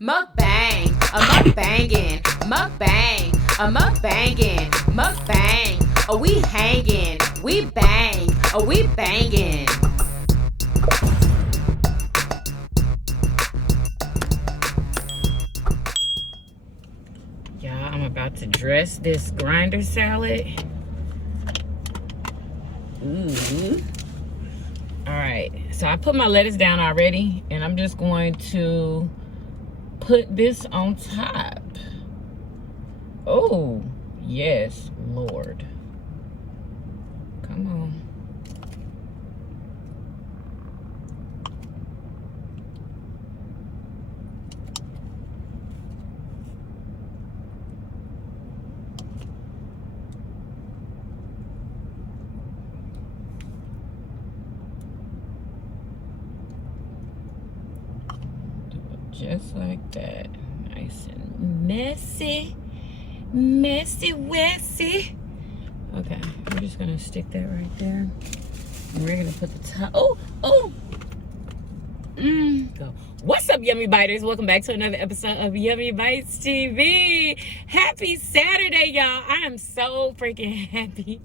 Mukbang, a mukbangin', mukbang, a mukbangin', mukbang. Oh, we hangin', we bang, oh, we bangin'. Y'all, I'm about to dress this grinder salad. Ooh. All right, so I put my lettuce down already, and I'm just going to put this on top. Oh, yes, Lord. Come on. Just like that. Nice and messy. Messy, wessy. Okay, we're just gonna stick that right there. And we're gonna put the top. Oh. Go. What's up, Yummy Biters? Welcome back to another episode of Yummybitestv. Happy Saturday, y'all. I am so freaking happy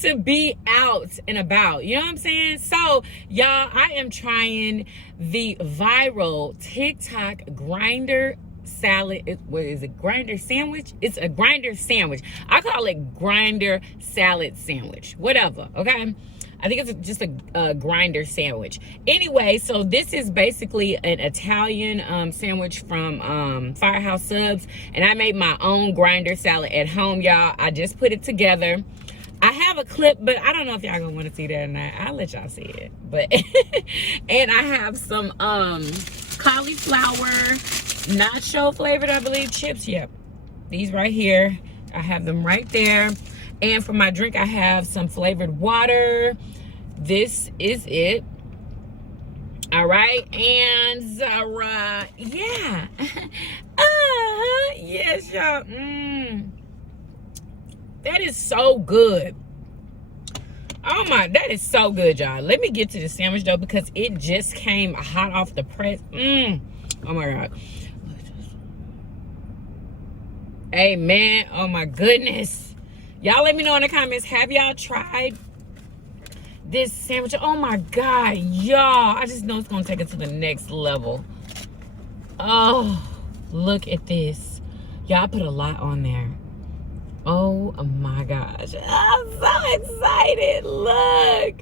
to be out and about. You know what I'm saying? So, y'all, I am trying the viral TikTok grinder salad. What is it? Grinder sandwich? It's a grinder sandwich. I call it grinder salad sandwich. Whatever, okay? I think it's just a grinder sandwich. Anyway, so this is basically an Italian sandwich from Firehouse subs. And I made my own grinder salad at home, y'all. I just put it together. I have a clip, but I don't know if y'all gonna want to see that or not. I'll let y'all see it. But and I have some cauliflower nacho flavored, I believe, chips. Yep, these right here. I have them right there. And for my drink, I have some flavored water. This is it. All right. And Zara, yeah. Yes, y'all. That is so good. Oh my, that is so good, y'all. Let me get to the sandwich though, because it just came hot off the press. Oh my God. Amen. Oh my goodness. Y'all let me know in the comments, have y'all tried this sandwich? Oh my God, y'all. I just know it's gonna take it to the next level. Oh, look at this. Y'all put a lot on there. Oh my gosh. I'm so excited. Look.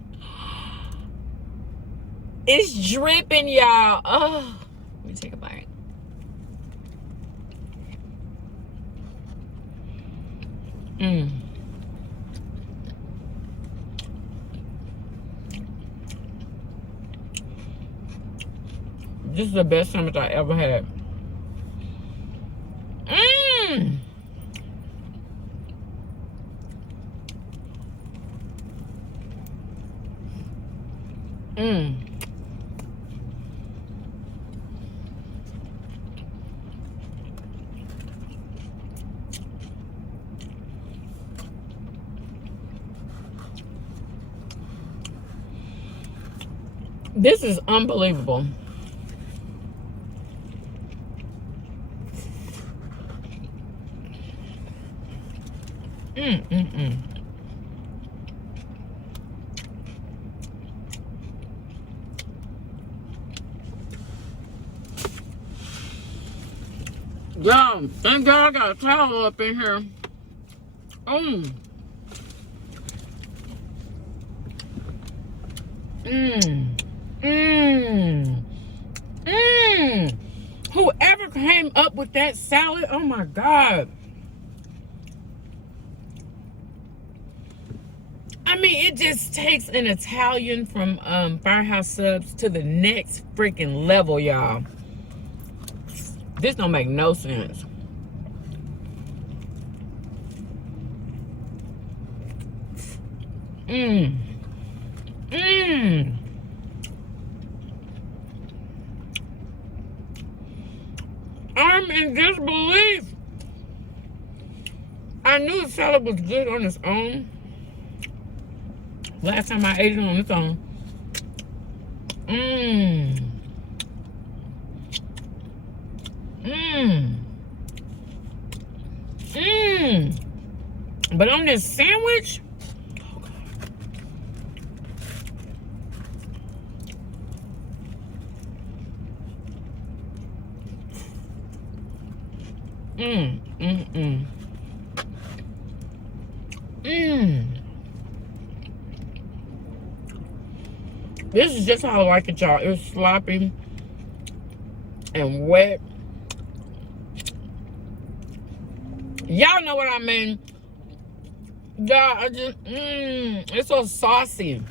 It's dripping, y'all. Oh, let me take a bite. This is the best sandwich I ever had. This is unbelievable. Y'all, thank God I got a towel up in here. Whoever came up with that salad, oh my God. I mean, it just takes an Italian from Firehouse subs to the next freaking level, y'all. This don't make no sense. I'm in disbelief. I knew the salad was good on its own. Last time I ate it on its own. Mmm. Mmm. But on this sandwich, oh God. Mmm. Mmm. Mmm. Mmm. This is just how I like it, y'all. It's sloppy and wet. Y'all know what I mean. Yeah, I just, it's so saucy.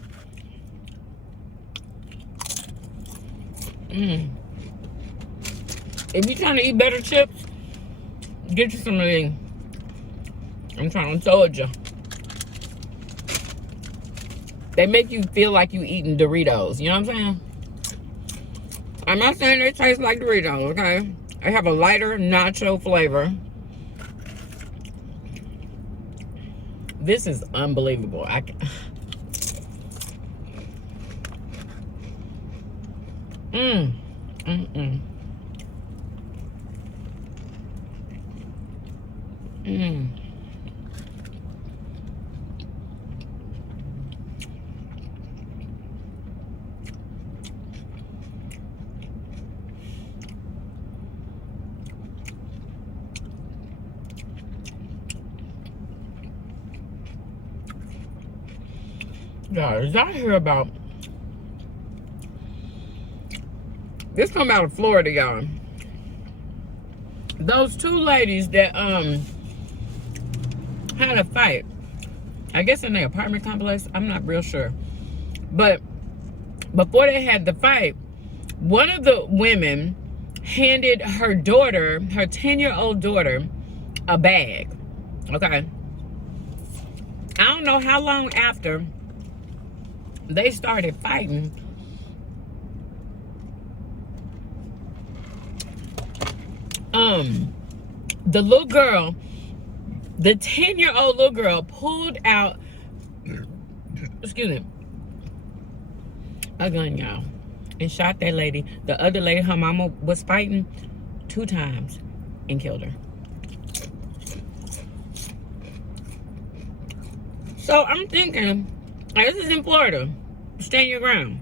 If you're trying to eat better chips, get you some of these. I'm trying to tell you. They make you feel like you eating Doritos. You know what I'm saying? I'm not saying they taste like Doritos, okay? They have a lighter nacho flavor. This is unbelievable. I can... Mmm. Mmm. Mmm. Guys, y'all hear about this? Come out of Florida, y'all. Those two ladies that had a fight, I guess in their apartment complex. I'm not real sure, but before they had the fight, one of the women handed her daughter, her 10-year-old daughter, a bag. Okay, I don't know how long after they started fighting, the little girl, the 10-year-old little girl, pulled out, excuse me, a gun, y'all, and shot that lady. The other lady, her mama, was fighting 2 times and killed her. So I'm thinking, this is in Florida, stand your ground.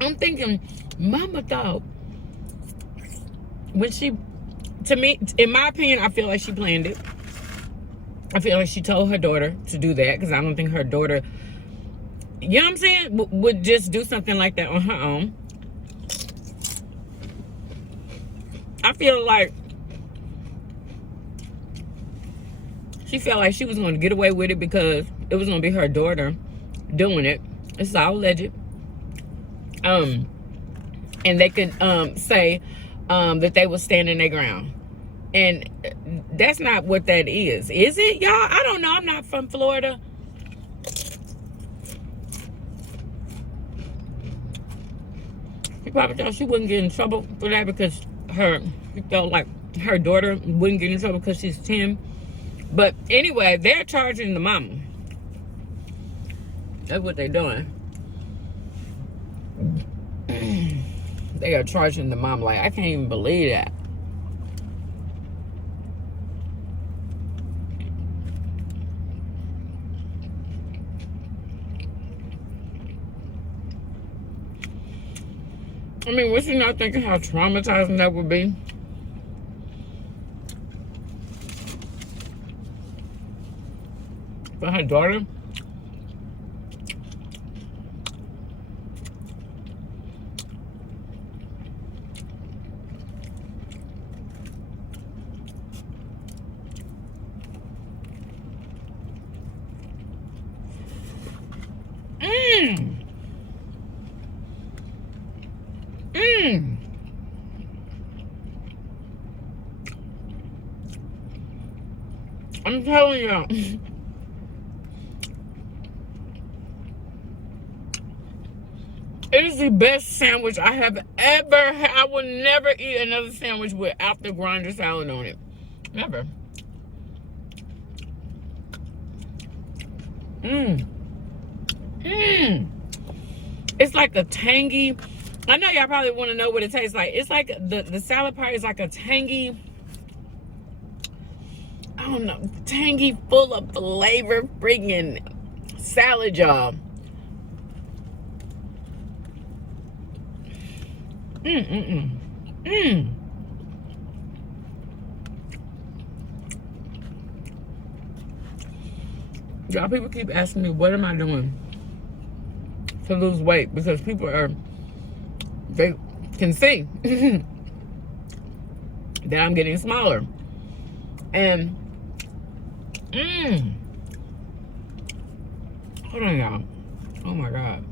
I'm thinking, mama thought, when she, to me, in my opinion, I feel like she planned it. I feel like she told her daughter to do that, because I don't think her daughter, you know what I'm saying, would just do something like that on her own. I feel like she felt like she was going to get away with it because it was going to be her daughter doing it. It's all alleged. And they could say that they were standing their ground. And that's not what that is it, y'all? I don't know. I'm not from Florida. She probably thought she wouldn't get in trouble for that because she felt like her daughter wouldn't get in trouble because she's 10. But anyway, they're charging the mama. That's what they're doing. They are charging the mom. Like, I can't even believe that. I mean, was she not thinking how traumatizing that would be? For her daughter? I'm telling you. It is the best sandwich I have ever had. I will never eat another sandwich without the grinder salad on it. Never. It's like a tangy I know y'all probably want to know what it tastes like. It's like the salad part is like a tangy, I don't know, tangy, full of flavor freaking salad, y'all. Y'all, people keep asking me, what am I doing to lose weight? Because people they can see that I'm getting smaller. And, hold on, y'all. Oh my God.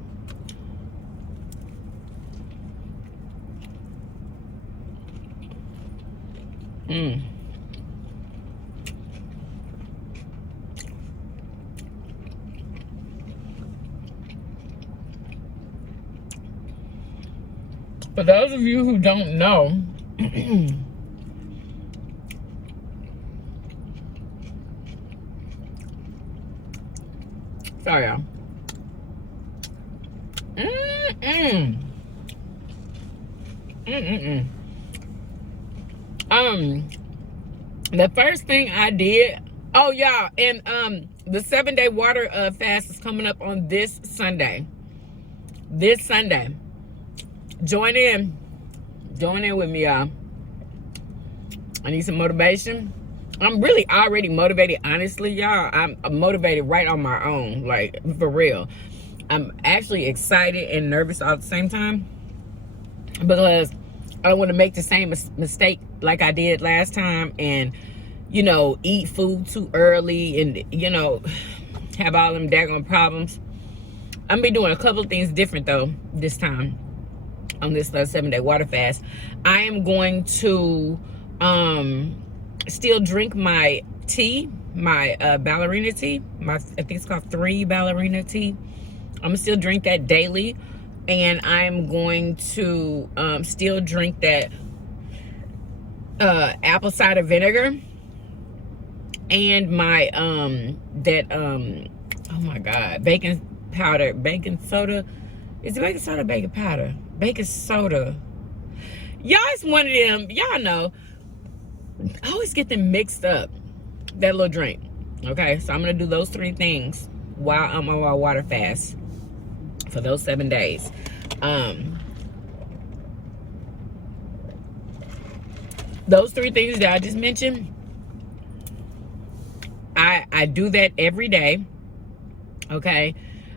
For those of you who don't know, sorry, y'all. The first thing I did, oh y'all, and the 7-day water fast is coming up on this Sunday. This Sunday. Join in with me, y'all. I need some motivation. I'm really already motivated, honestly, y'all. I'm motivated right on my own, like, for real. I'm actually excited and nervous all at the same time because I don't want to make the same mistake like I did last time and, you know, eat food too early and, you know, have all them daggone problems. I'm gonna be doing a couple of things different, though, this time on this 7-day water fast. I am going to still drink my tea, my ballerina tea. I think it's called 3 ballerina tea. I'm gonna still drink that daily, and I'm going to still drink that apple cider vinegar and my oh my God, baking powder, baking soda. Is it baking soda or baking powder? Baking soda. Y'all, it's one of them, y'all know, I always get them mixed up, that little drink. Okay, so I'm gonna do those 3 things while I'm on my water fast for those 7 days. Those 3 things that I just mentioned, I do that every day. Okay,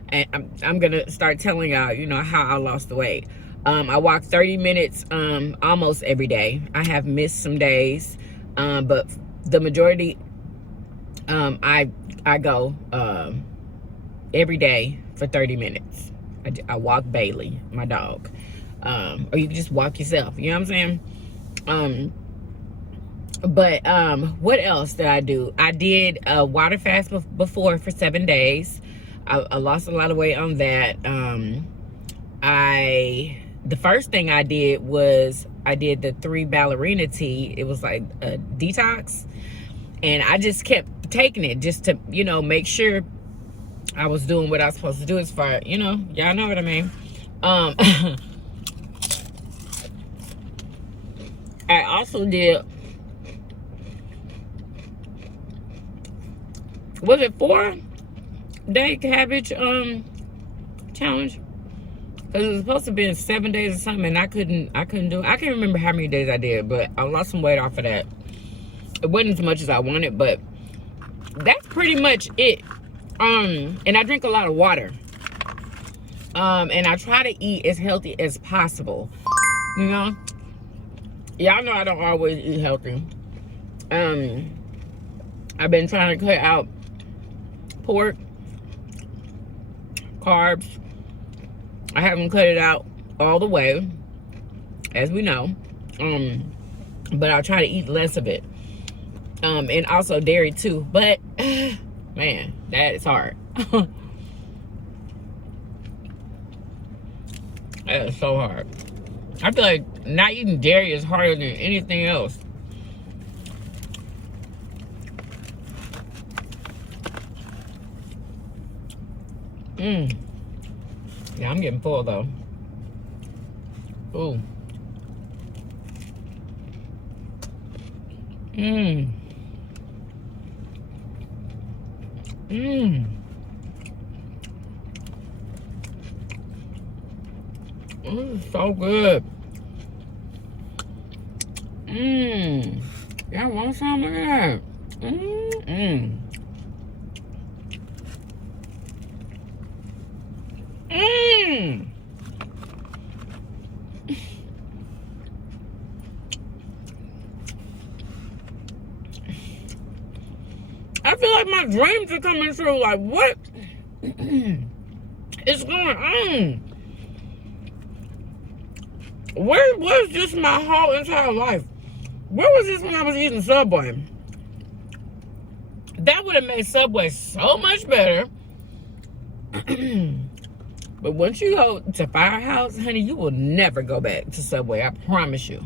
and I'm gonna start telling y'all, you know, how I lost the weight. I walk 30 minutes almost every day. I have missed some days, but the majority I go every day for 30 minutes. I walk Bailey, my dog, or you can just walk yourself, you know what I'm saying? But what else did I do? I did a water fast before for 7 days. I lost a lot of weight on that. The first thing I did was I did the 3 ballerina tea. It was like a detox, and I just kept taking it just to, you know, make sure I was doing what I was supposed to do as far, you know, y'all know what I mean. I also did, was it 4-day cabbage challenge? Because it was supposed to be 7 days or something, and I couldn't do it. I can't remember how many days I did, but I lost some weight off of that. It wasn't as much as I wanted, but that's pretty much it. And I drink a lot of water. And I try to eat as healthy as possible. You know? Y'all know I don't always eat healthy. I've been trying to cut out pork, carbs. I haven't cut it out all the way, as we know. But I'll try to eat less of it. And also dairy too. But man, that is hard. That is so hard. I feel like not eating dairy is harder than anything else. Yeah, I'm getting full though. Oh. Mmm. Mmm. This is so good. Mmm. Y'all want some of that? Mmm. Mmm. I feel like my dreams are coming true. Like, what is going on? Where was this my whole entire life? Where was this when I was eating Subway? That would have made Subway so much better. But once you go to Firehouse, honey, you will never go back to Subway. I promise you.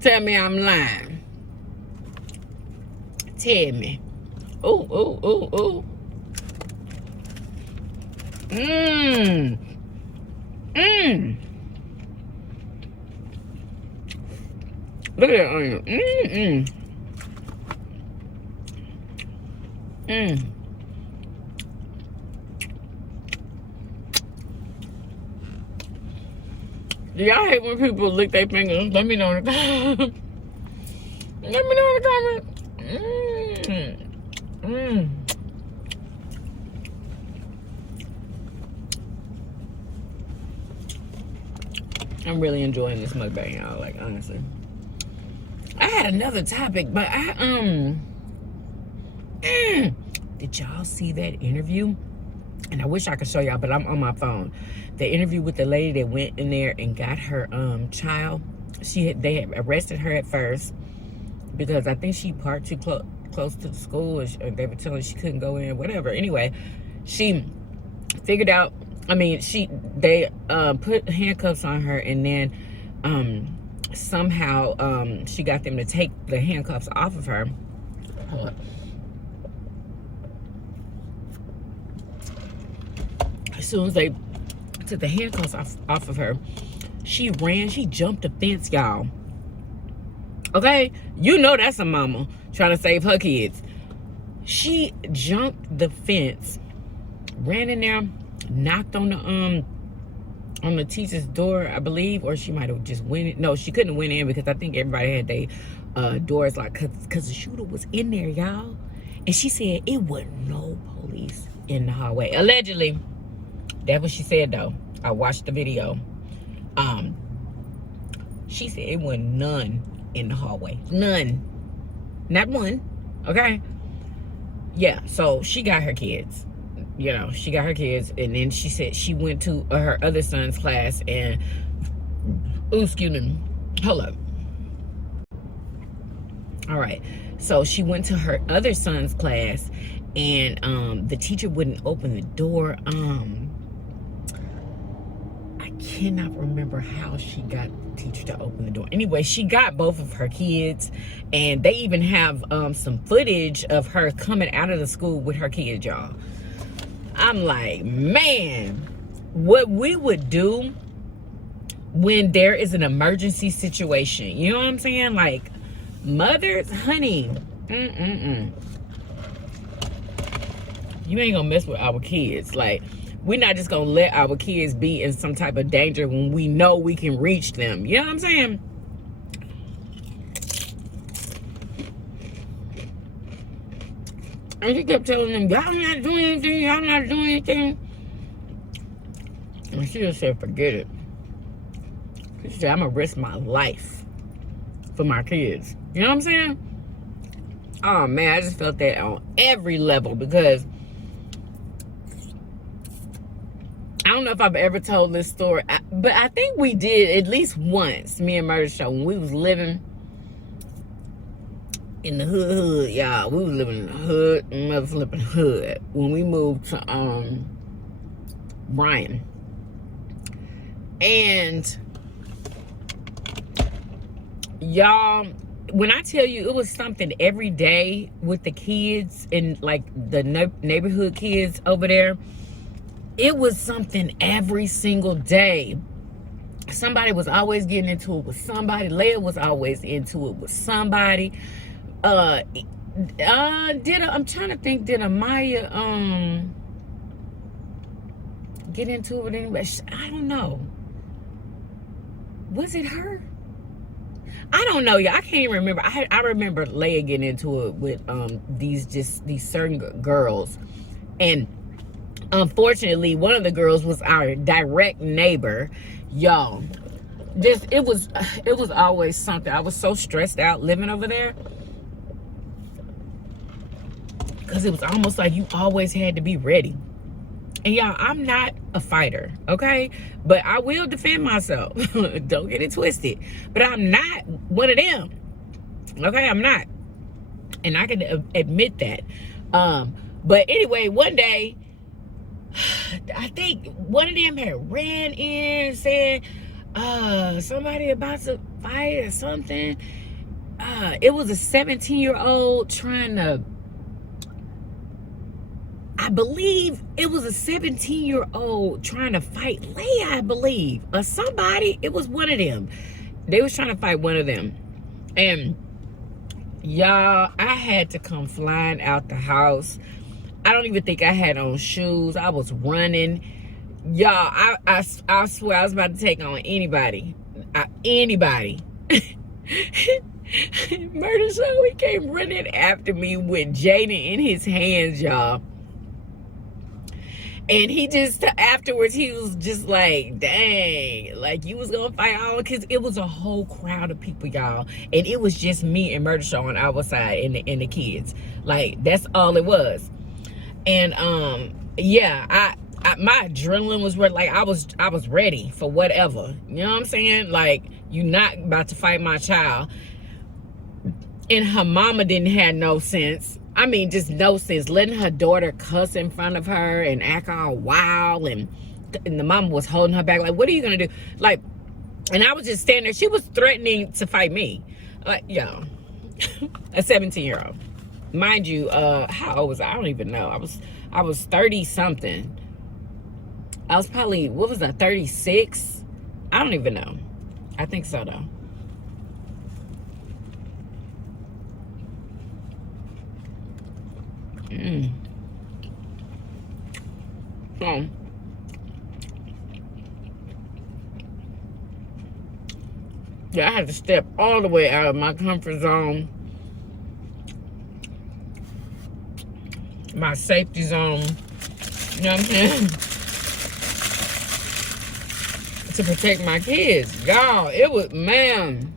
Tell me I'm lying. Tell me. Ooh, ooh, ooh, ooh. Mmm. Mmm. Look at that onion. Mmm. Mmm. Do y'all hate when people lick their fingers? Let me know in the comments. Let me know in the comments. Mmm. Mmm. I'm really enjoying this mukbang, y'all. Like, honestly. I had another topic, but did y'all see that interview? And I wish I could show y'all, but I'm on my phone. The interview with the lady that went in there and got her child. They had arrested her at first because I think she parked too close to the school, or they were telling her she couldn't go in, whatever. Anyway, she figured out. I mean, they put handcuffs on her, and then somehow she got them to take the handcuffs off of her. Hold on. As soon as they took the handcuffs off of her, she jumped the fence, y'all. Okay? You know that's a mama trying to save her kids. She jumped the fence, ran in there, knocked on the teacher's door, I believe, or she might have just went in. No, she couldn't went in because I think everybody had their doors locked because the shooter was in there, y'all. And she said it wasn't no police in the hallway. Allegedly. That's what she said, though. I watched the video. She said it wasn't none in the hallway. None. Not one. Okay? Yeah, so she got her kids. You know, she got her kids. And then she said she went to her other son's class and... Ooh, excuse me. Hold up. All right. So she went to her other son's class and the teacher wouldn't open the door. I cannot remember how she got the teacher to open the door. Anyway, she got both of her kids, and they even have some footage of her coming out of the school with her kids, y'all. I'm like, man, what we would do when there is an emergency situation, you know what I'm saying? Like, mothers, honey, you ain't gonna mess with our kids. Like, we're not just gonna let our kids be in some type of danger when we know we can reach them. You know what I'm saying? And she kept telling them, y'all not doing anything, y'all not doing anything. And she just said, forget it. She said, I'm gonna risk my life for my kids. You know what I'm saying? Oh man, I just felt that on every level because I don't know if I've ever told this story, but I think we did at least once, me and Murder Show, when we was living in the hood, y'all. We was living in the hood, mother flipping hood, when we moved to Bryan. And y'all, when I tell you it was something every day with the kids and like the neighborhood kids over there, it was something every single day. Somebody was always getting into it with somebody. Leia was always into it with somebody. I'm trying to think, did Amaya get into it with anybody? I don't know. Was it her? I don't know, y'all. I can't even remember. I remember Leia getting into it with these certain girls, and unfortunately, one of the girls was our direct neighbor, y'all. It was always something. I was so stressed out living over there because it was almost like you always had to be ready. And y'all, I'm not a fighter, okay? But I will defend myself. Don't get it twisted. But I'm not one of them, okay? I'm not. And I can admit that. But anyway, one day, I think one of them had ran in and said, somebody about to fight or something. It was a 17-year-old trying to, I believe it was a 17-year-old trying to fight Leia, I believe, or somebody. It was one of them. They was trying to fight one of them. And y'all, I had to come flying out the house. I don't even think I had on shoes. I was running. Y'all, I swear I was about to take on anybody. Anybody. Murder Show, he came running after me with Jaden in his hands, y'all. And he just, afterwards, he was just like, dang, like you was gonna fight all, because it was a whole crowd of people, y'all. And it was just me and Murder Show on our side and the kids. Like, that's all it was. And yeah, my adrenaline was ready. Like, I was ready for whatever. You know what I'm saying? Like, you not about to fight my child. And her mama didn't have no sense. I mean, just no sense. Letting her daughter cuss in front of her and act all wild, and the mama was holding her back. Like, what are you gonna do? Like, and I was just standing there. She was threatening to fight me. Like, yo, a 17-year-old. Mind you, how old was I? I don't even know. I was 30 something. I was probably, what was that, 36? I don't even know. I think so though. So, yeah, I had to step all the way out of my comfort zone, my safety zone, you know what I'm saying, to protect my kids. Y'all, it was, man,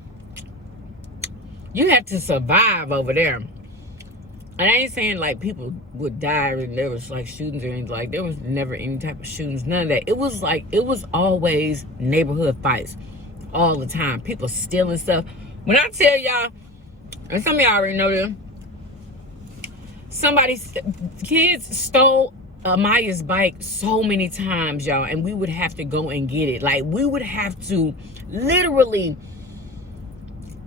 you had to survive over there. And I ain't saying like people would die and there was like shootings or anything. Like, there was never any type of shootings, none of that. It was like, it was always neighborhood fights all the time. People stealing stuff. When I tell y'all, and some of y'all already know them, kids stole Amaya's bike so many times, y'all, and we would have to go and get it. Like, we would have to literally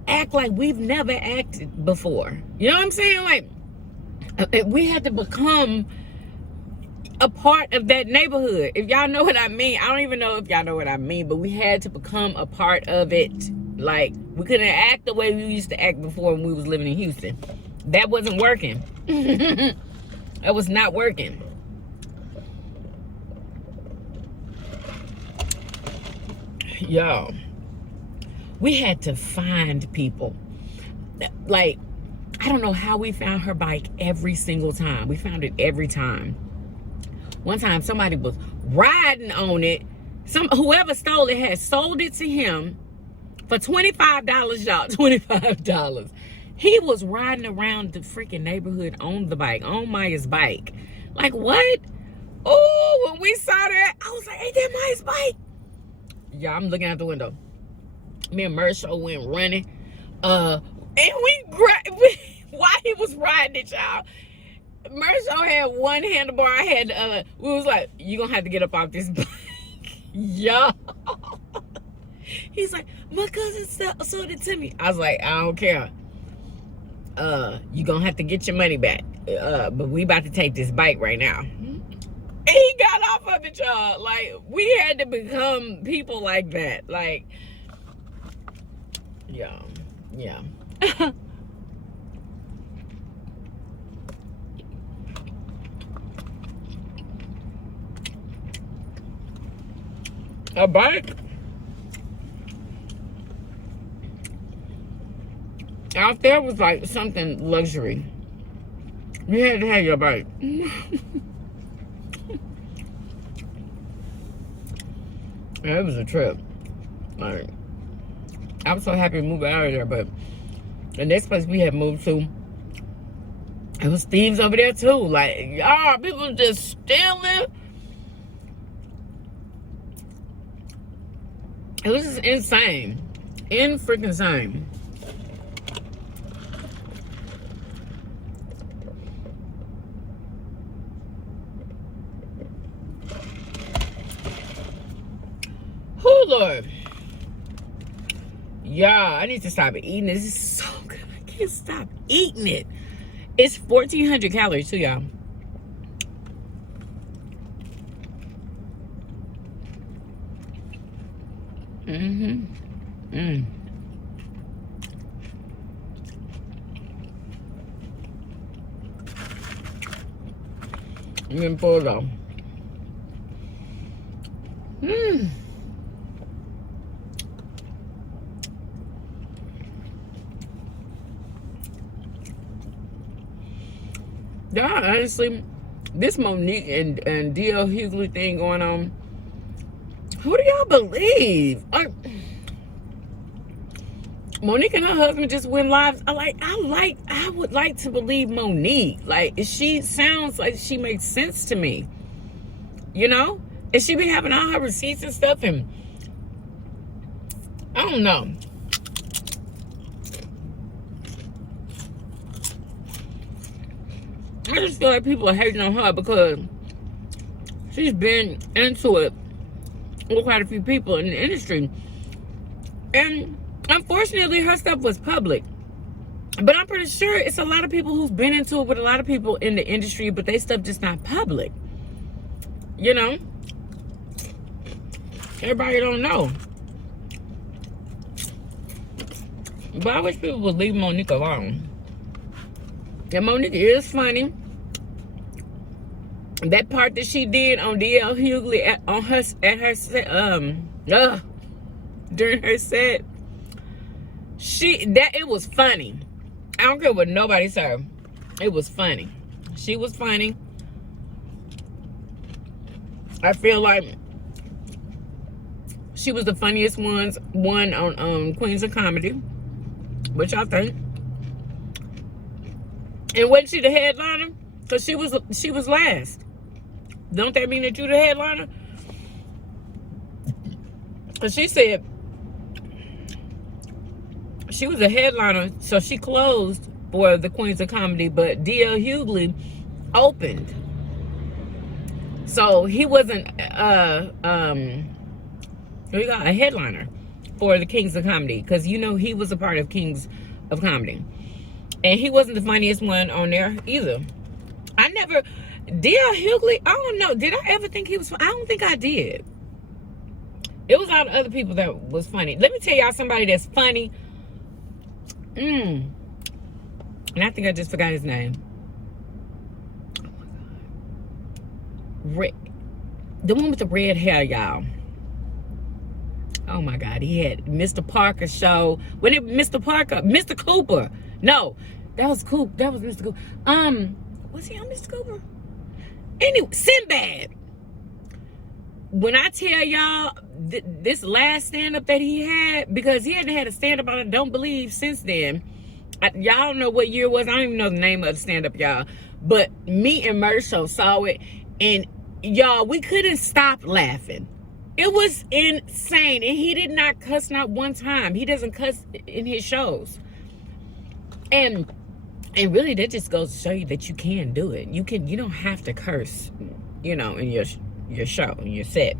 act like we've never acted before. You know what I'm saying? Like, we had to become a part of that neighborhood. If y'all know what I mean. I don't even know if y'all know what I mean, but we had to become a part of it. Like, we couldn't act the way we used to act before when we was living in Houston. That wasn't working. That was not working. Y'all, we had to find people. Like, I don't know how we found her bike every single time. We found it every time. One time somebody was riding on it. Whoever stole it had sold it to him for $25, y'all. $25. He was riding around the freaking neighborhood on the bike, on Maya's bike. Like, what? Oh, when we saw that, I was like, ain't that Maya's bike? Yeah, I'm looking out the window. Me and Mershaw went running. And we grabbed, while he was riding it, y'all, Mershaw had one handlebar. I had the other. We was like, you gonna have to get up off this bike. Y'all. He's like, my cousin sold it to me. I was like, I don't care. You gonna have to get your money back. But we about to take this bike right now. And he got off of it, y'all. Like, we had to become people like that. Like, yeah. A bike out there was like something luxury. You had to have your bike. It was a trip. Like, I was so happy to move out of there, but the next place we had moved to, it was thieves over there too. Like, y'all, people just stealing. It was just insane. Freaking insane. Oh, Lord. Y'all, I need to stop eating this. It's so good. I can't stop eating it. It's 1,400 calories too, y'all. I'm getting full though. Yeah, honestly, this Monique and DL Hughley thing going on. Who do y'all believe? Monique and her husband just went live. I would like to believe Monique. Like, she sounds like she makes sense to me. You know? And she be having all her receipts and stuff, and I don't know. I just feel like people are hating on her because she's been into it with quite a few people in the industry. And unfortunately, her stuff was public. But I'm pretty sure it's a lot of people who's been into it with a lot of people in the industry, but they stuff just not public. You know? Everybody don't know. But I wish people would leave Monique alone. And Monique is funny. That part that she did on DL Hughley during her set, it was funny. I don't care what nobody said. It was funny. She was funny. I feel like she was the funniest one on Queens of Comedy. What y'all think? And wasn't she the headliner? Because she was last. Don't that mean that you the headliner? Because she said she was a headliner, so she closed for the Queens of Comedy, but DL Hughley opened. So he wasn't a headliner for the Kings of Comedy, because you know he was a part of Kings of Comedy. And he wasn't the funniest one on there either. DL Hughley, I don't know. Did I ever think he was funny? I don't think I did. It was all the other people that was funny. Let me tell y'all somebody that's funny. And I think I just forgot his name. Oh my God. The one with the red hair, y'all. Oh my God. He had Mr. Parker show. Mr. Cooper. No, that was Cooper. That was Mr. Cooper. Was he on Mr. Cooper? Anyway, Sinbad. When I tell y'all this last stand-up that he had, because he hadn't had a stand-up on I Don't Believe since then. Y'all don't know what year it was. I don't even know the name of the stand-up, y'all. But me and Mersho saw it, and y'all, we couldn't stop laughing. It was insane, and he did not cuss not one time. He doesn't cuss in his shows. And really, that just goes to show you that you can do it. You don't have to curse, in your show, in your set.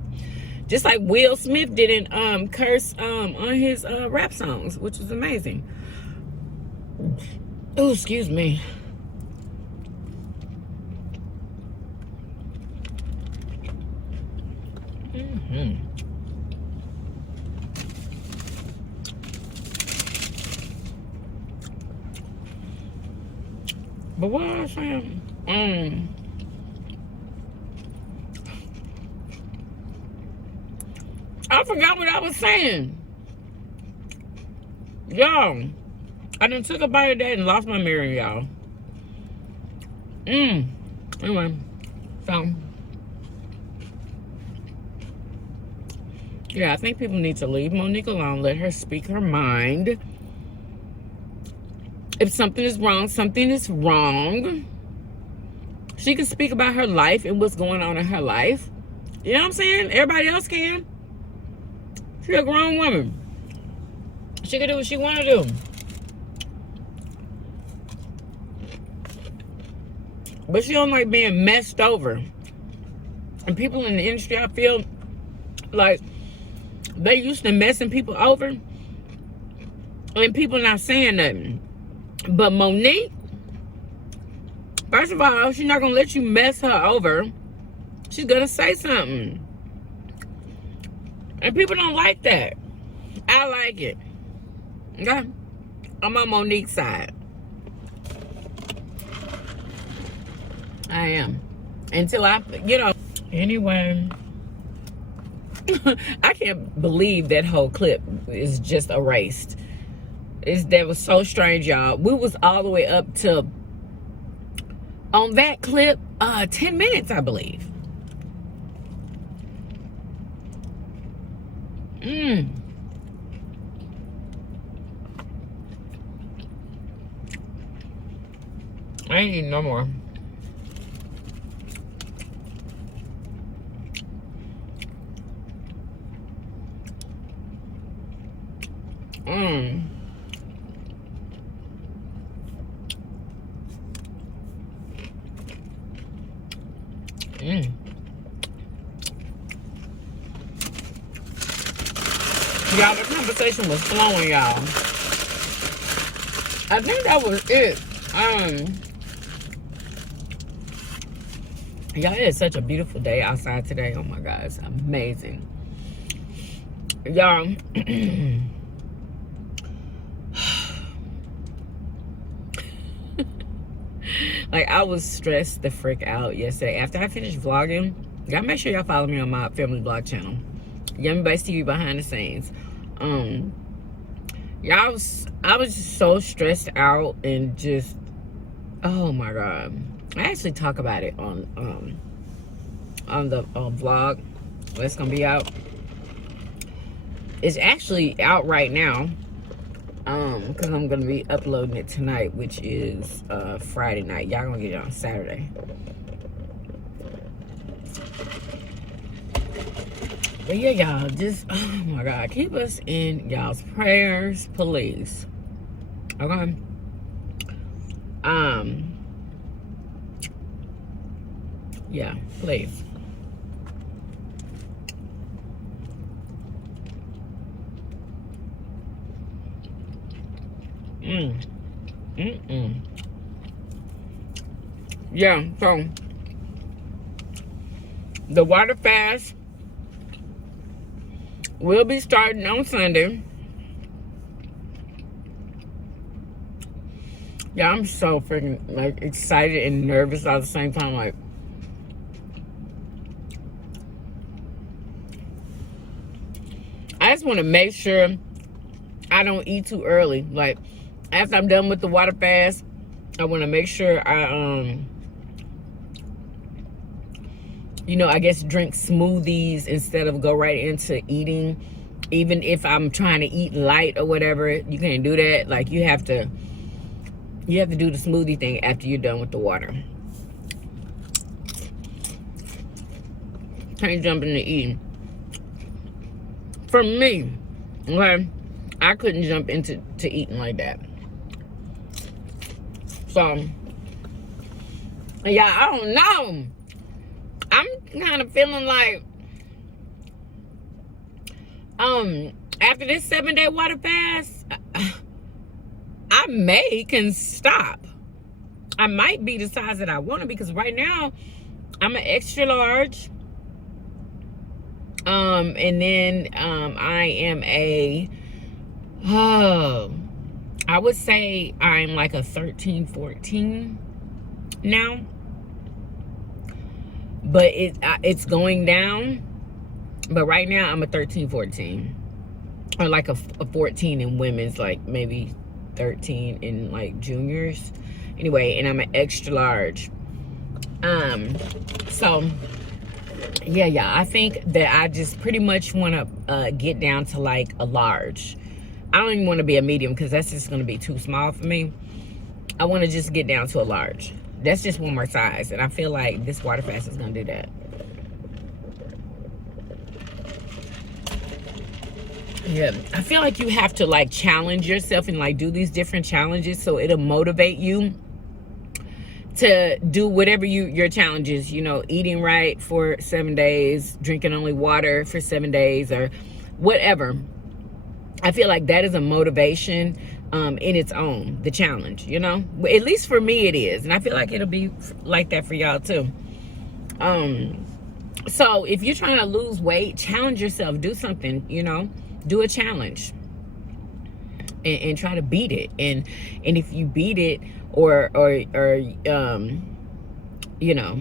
Just like Will Smith didn't curse on his rap songs, which was amazing. Oh, excuse me. But what was I saying? I forgot what I was saying. Y'all, I done took a bite of that and lost my mirror, y'all. Anyway, so yeah, I think people need to leave Monique alone. Let her speak her mind. If something is wrong, something is wrong. She can speak about her life and what's going on in her life. You know what I'm saying? Everybody else can. She's a grown woman. She can do what she want to do. But she don't like being messed over. And people in the industry, I feel like they used to messing people over. And people not saying nothing. But Monique, first of all, she's not going to let you mess her over. She's going to say something. And people don't like that. I like it. Okay? I'm on Monique's side. I am. Until I, Anyway. I can't believe that whole clip is just erased. That was so strange, y'all. We was all the way up to, on that clip, 10 minutes, I believe. I ain't eating no more. Y'all, the conversation was flowing, y'all. I think that was it. Y'all, it's such a beautiful day outside today. Oh my God, it's amazing. Y'all, like, I was stressed the frick out yesterday. After I finished vlogging, y'all make sure y'all follow me on my family vlog channel, Yummybitestv behind the scenes. Y'all, I was just so stressed out and just, oh my God. I actually talk about it on the vlog that's gonna be out. It's actually out right now, because I'm gonna be uploading it tonight, which is Friday night. Y'all gonna get it on Saturday. But yeah, y'all, just, oh my God, keep us in y'all's prayers, please. Okay? Yeah, please. Yeah, so the water fast will be starting on Sunday. Yeah, I'm so freaking like excited and nervous all at the same time. Like, I just want to make sure I don't eat too early. Like, after I'm done with the water fast, I want to make sure I I guess drink smoothies instead of go right into eating. Even if I'm trying to eat light or whatever, you can't do that. Like, you have to do the smoothie thing after you're done with the water. Can't jump into eating. For me, okay, I couldn't jump into eating like that. So, yeah, I don't know. I'm kind of feeling like, after this 7-day water fast, I can stop. I might be the size that I want to, because right now I'm an extra large. And then I am I would say I'm like a 13, 14 now. But it's going down. But right now I'm a 13, 14. Or like a 14 in women's, like maybe 13 in like juniors. Anyway, and I'm an extra large. So yeah, I think that I just pretty much want to get down to like a large. I don't even want to be a medium because that's just going to be too small for me. I want to just get down to a large. That's just one more size, and I feel like this water fast is going to do that. Yeah, I feel like you have to like challenge yourself and like do these different challenges so it'll motivate you to do whatever your challenge is, you know, eating right for 7 days, drinking only water for 7 days, or whatever. I feel like that is a motivation in its own, the challenge, you know, at least for me it is, and I feel like it'll be like that for y'all too. So if you're trying to lose weight, challenge yourself, do something, you know, do a challenge and try to beat it. And if you beat it, or you know,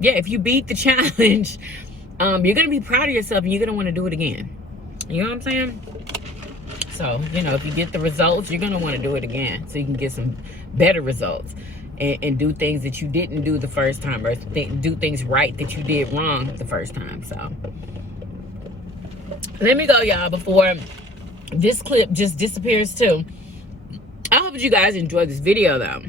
yeah, if you beat the challenge, you're gonna be proud of yourself and you're gonna want to do it again. You know what I'm saying? So, you know, if you get the results, you're gonna want to do it again so you can get some better results and do things that you didn't do the first time, or do things right that you did wrong the first time. So let me go, y'all, before this clip just disappears too. I hope you guys enjoyed this video though.